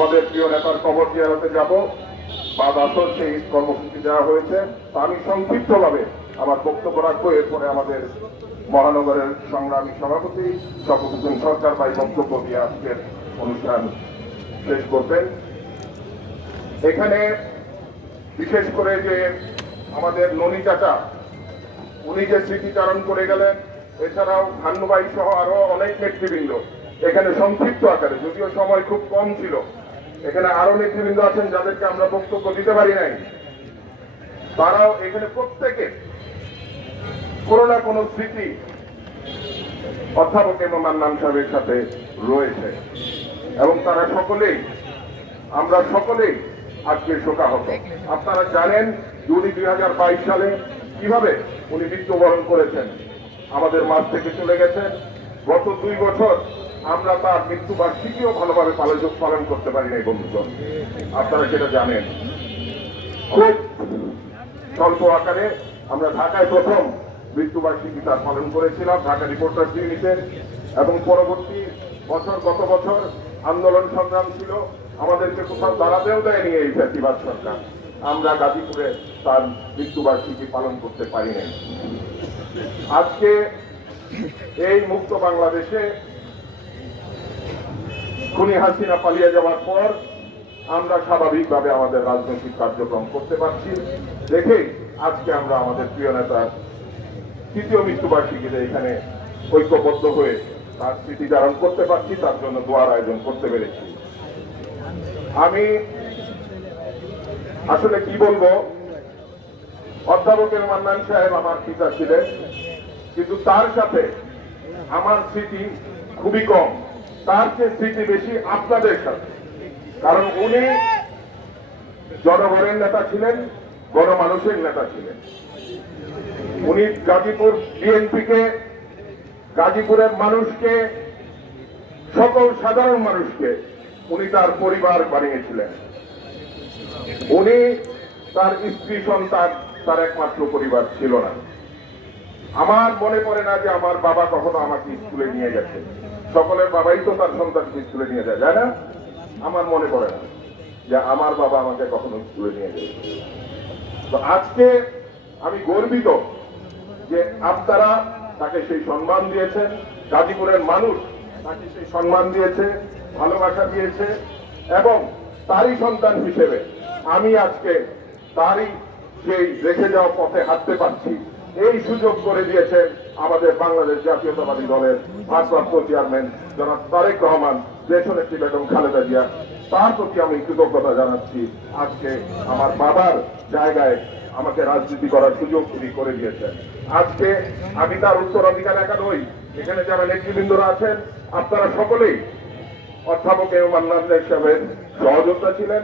আমাদের প্রিয় নেতার কবর জিয়ারতে যাব। বা দাসর সেই কর্মসূচি দেওয়া হয়েছে। আমি সংক্ষিপ্তভাবে আমার বক্তব্য রাখব। এরপরে আমাদের মহানগরের সংগ্রামী সভাপতি হোসেন সরকার ভাই বক্তব্য দিয়ে আজকের অনুষ্ঠান শেষ করবেন। এখানে বিশেষ করে যে আমাদের ননী চাচা, উনি যে স্মৃতিচারণ করে গেলেন, এছাড়াও ভান্নুবাই সহ আরও অনেক নেতৃবৃন্দ। এখানে সংক্ষিপ্ত আকারে, যদিও সময় খুব কম ছিল। এখানে আরও নেতৃবৃন্দ আছেন যাদেরকে আমরা বক্তব্য দিতে পারি নাই। তারাও এখানে প্রত্যেকে কোনো না কোনো স্মৃতি অধ্যাপক এম মান্নান সাহেবের সাথে রয়েছে। এবং তারা সকলেই, আমরা সকলেই আজকে শোকাহত। আপনারা জানেন দুই বাইশ সালে কীভাবে উনি মৃত্যুবরণ করেছেন। আমাদের মাঠ থেকে চলে গেছেন। গত দুই বছর আমরা তার মৃত্যু বার্ষিকীও ভালোভাবে পালন পালন করতে পারি নাই, বন্ধুগণ। আপনারা সেটা জানেন। খুব স্বল্প আকারে আমরা ঢাকায় প্রথম মৃত্যুবার্ষিকী তার পালন করেছিলাম, ঢাকা রিপোর্টার ইউনিটের। এবং পরবর্তী বছর, গত বছর আন্দোলন সংগ্রাম ছিল। আমাদেরকে কোথাও দাঁড়াতেও দেয়নি এই ফ্যাসিবাদ সরকার। আমরা গাজীপুরে তার মৃত্যুবার্ষিকী পালন করতে পারি নাই। আজকে এই মুক্ত বাংলাদেশে খুনি হাসিনা পালিয়ে যাওয়ার পর আমরা স্বাভাবিকভাবে আমাদের রাজনৈতিক কার্যক্রম করতে পারছি। দেখেই আজকে আমরা আমাদের প্রিয় নেতার তৃতীয় মৃত্যুবার্ষিকীতে এখানে ঐক্যবদ্ধ হয়ে তার স্মৃতি ধারণ করতে পারছি, তার জন্য দোয়ার আয়োজন করতে পেরেছি। আমি আসলে কি বলব? অধ্যাপকের মান্নান সাহেব আমার পিতা ছিলেন, কিন্তু তার সাথে আমার স্মৃতি খুবই কম। তার চেয়ে স্মৃতি বেশি আপনাদের সাথে কারণ উনি জনগণের নেতা ছিলেন, গণমানুষের নেতা ছিলেন। উনি গাজীপুর বিএনপিকে, গাজীপুরের মানুষকে, সকল সাধারণ মানুষকে উনি তার পরিবার বানিয়েছিলেন। উনি তার স্ত্রী, সন্তান, তার একমাত্র পরিবার ছিল না। আমার মনে পড়ে না যে আমার বাবা কখনো আমাকে স্কুলে নিয়ে গেছে। সকলের বাবাই তো তার সন্তানকে স্কুলে নিয়ে যায় যায় না? আমার মনে পড়ে না যে আমার বাবা আমাকে কখনো স্কুলে নিয়ে যায়। তো আজকে আমি গর্বিত যে আপনারা তাকে সেই সম্মান দিয়েছেন, গাজীপুরের মানুষ তাকে সেই সম্মান দিয়েছে, ভালোবাসা দিয়েছে, এবং তারই সন্তান হিসেবে আমি আজকে তারই সেই রেখে যাওয়া পথে হাঁটতে পারছি। এই সুযোগ করে দিয়েছেন আমাদের বাংলাদেশ জাতীয়তাবাদী দলের ভারপ্রাপ্ত চেয়ারম্যান জনাব তারেক রহমান দেশনেত্রী বেগম খালেদা জিয়া। তার প্রতি আমি কৃতজ্ঞতা জানাচ্ছি। আজকে আমার বাবার জায়গায় আমাকে রাজনীতি করার সুযোগ তিনি করে দিয়েছেন। আজকে আমি তার উত্তরাধিকার একা নই এখানে যারা নেতৃবৃন্দরা আছেন, আপনারা সকলেই অধ্যাপক এম মান্নান সাহেবের সহযোগিতা ছিলেন।